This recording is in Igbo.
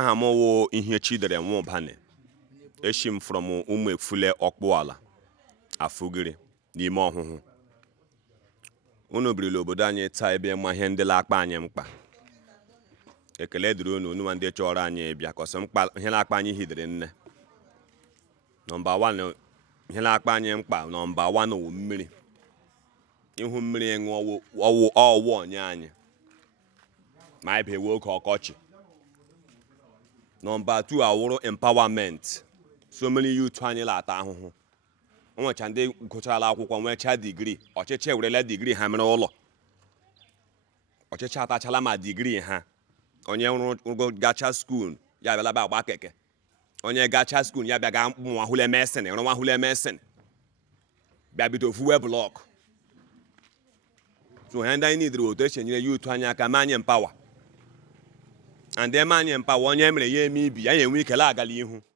Aha m wụ ihe Chidere Nwụbane. Eshi m from Umuekwule Okpuala, Afugiri, n'ime ọhụhụ. Unu birila obodo anyị taa ebe ma ihe ndị na-akpa anyị mkpa. Ekele dịrị unu ndị chọrọ anyị bịa kọsọ mkpa ihe na-akpa anyị hidere nne. Number 1 ihe na-akpa anyị mkpa number 1 wụ mmiri. Ihu mmiri ịṅụ ọwụ onye anyị. Ma anyị bewe oge ọkọchị. Number 2 awụrụ empowerment. So many youth anyị na-ata ahụhụ. Onwecha ndị gụchara akwụkwọ nwecha degree, ọchịchị ewerela degree ha mere ụlọ. Ọchịchị atachala ma degree ha. Onye gacha school ya bịala ba agba keke. Onye gacha school ya bịa ga nwa hule medicine, nwa hule medicine. Bịa bido fuwe block. So ihe ndị anyị nidiri otu esi enyere youth anyị aka ma anyị empower. And then anyị empower onye mere ya eme ibi ya enwe ike la agala ihu.